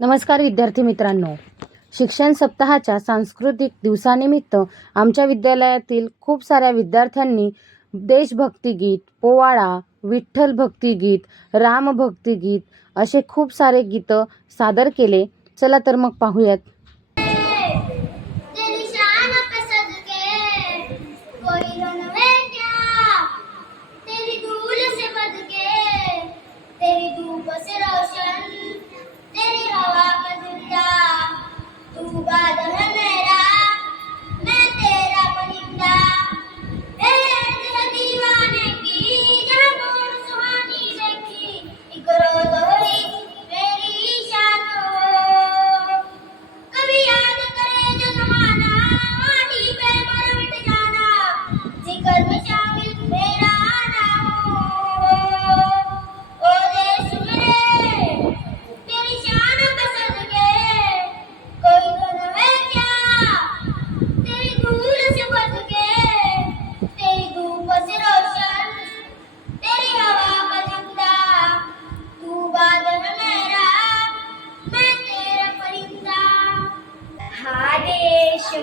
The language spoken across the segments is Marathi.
नमस्कार विद्यार्थी मित्रांनो. शिक्षण सप्ताहाच्या सांस्कृतिक दिवसानिमित्त आमच्या विद्यालयातील खूप साऱ्या विद्यार्थ्यांनी देशभक्तिगीत पोवाडा विठ्ठल भक्तिगीत रामभक्तिगीत असे खूप सारे गीतं सादर केले. चला तर मग पाहूयात.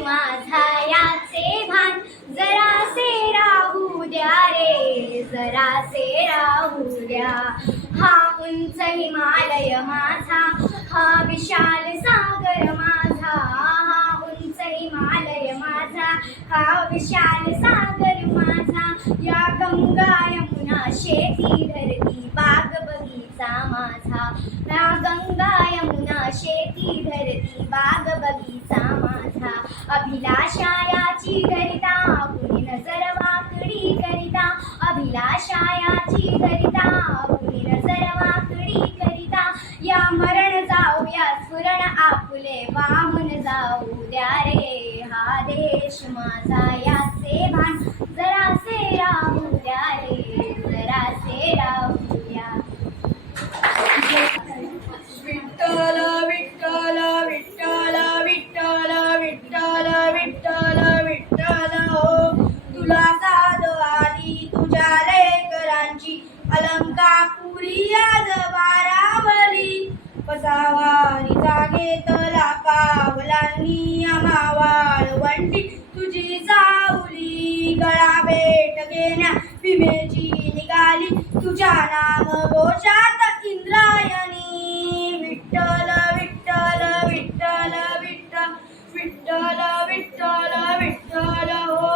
माझा याचे भान. जरासे राहू द्या रे जरासे राहू द्या. हा उंच हिमालय माझा हा विशाल सागर माझा हा उंच हिमालय माझा हा विशाल सागर माझा. या गंगा यमुना शेती धरती बाग बगीचा माझा. या गंगा यमुना शेती धरती बाग बगीचा अभिलाषायाची करिता कुणी नजर वाकडी करिता अभिलाषायाची करिता तुझ्या नाम घोषात इंद्रायणी विठ्ठल विठ्ठल विठ्ठल विठ्ठल विठ्ठल विठ्ठल विठ्ठल हो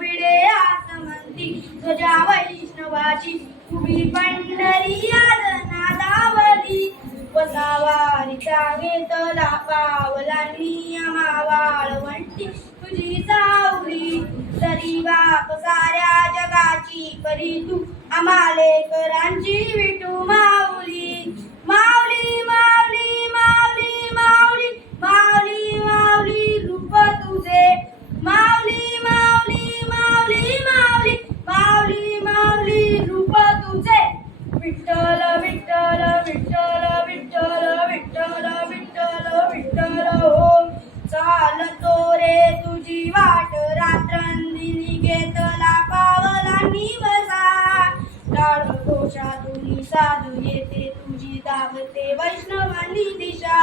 विडे आसमंती। तुझ्या वैष्णवाची उभी पंढरी नादावली वसावारीचा घेतला पावला नियमा वाळवंटी तुझी सावरी तरी बाप साऱ्या जगाची परी तू आम्हाले करांची विटू माऊली साधू येते तुझी दामते वैष्णवांनी दिशा.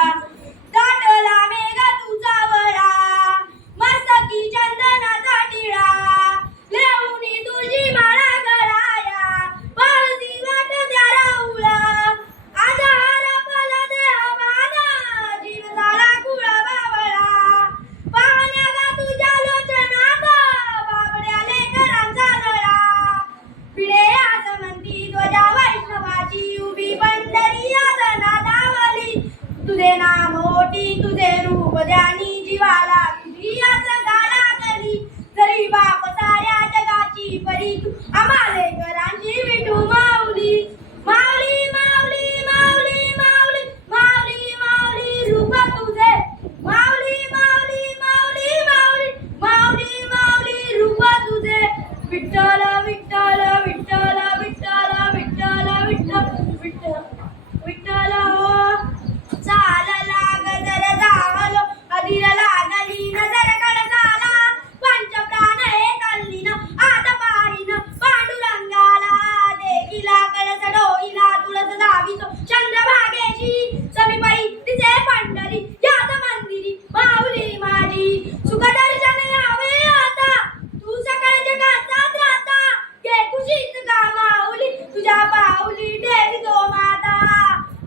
माऊली देवी गो माता.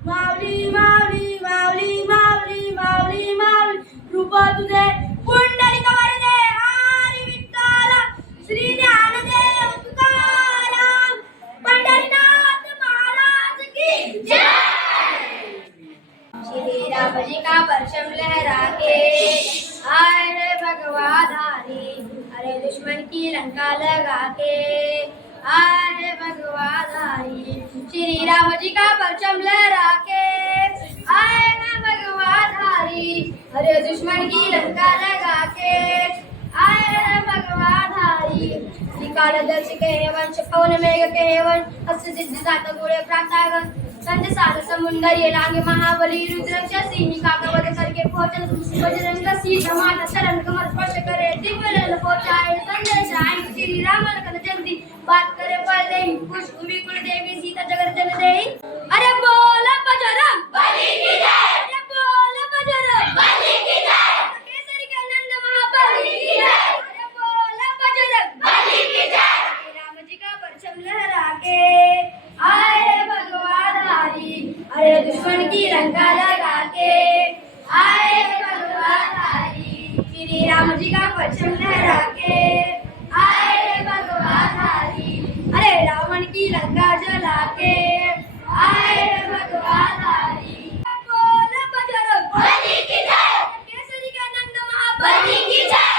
माऊली माऊली माऊली माऊली माऊली माऊली. रूप तुझे पुंडरी कवर दे हरी विठ्ठल श्री ज्ञानदेव तुकाराम. पंढरीनाथ महाराज की जय. श्री राम जी का परचम लहरा के आए रे भगवाधारी अरे दुश्मन की लंका लगा के आए रे भगवाधारी श्री राम जी का परचम लहरा के आए रे भगवाधारी अरे दुश्मन की लंका लगा के आए रे भगवाधारी काल दर्श के वंश पवन मेघ के हेवन हस्त सिद्ध जात गोळे प्रातागन संत सार समुंदर लागे महाबली रुद्रक्ष सिंह काकवध करके पहुंचन बजरंग सी धमाल शरण कमर स्पर्श करे दिव्य पहुंचाए. संदेश आए श्री राम लखन जल्दी बात करे पहले ही पुष्प कुल देवी सीता जगत जन दे। अरे बोल बजरंग। बली की जय। अरे बोल बजरंग। बली की जय। केसरी के नंद महाबली की जय। अरे बोल बजरंग। बली की जय। राम जी का परचम लहरा के आए भगवाधारी अरे दुश्मन की लंका लगा के आए भगवाधारी श्री राम जी का परचम लहरा के आए रावण की लंका जला के आए भगवाधारी बोल बजरंग बली की जय केसरी का नंद महाबली की जय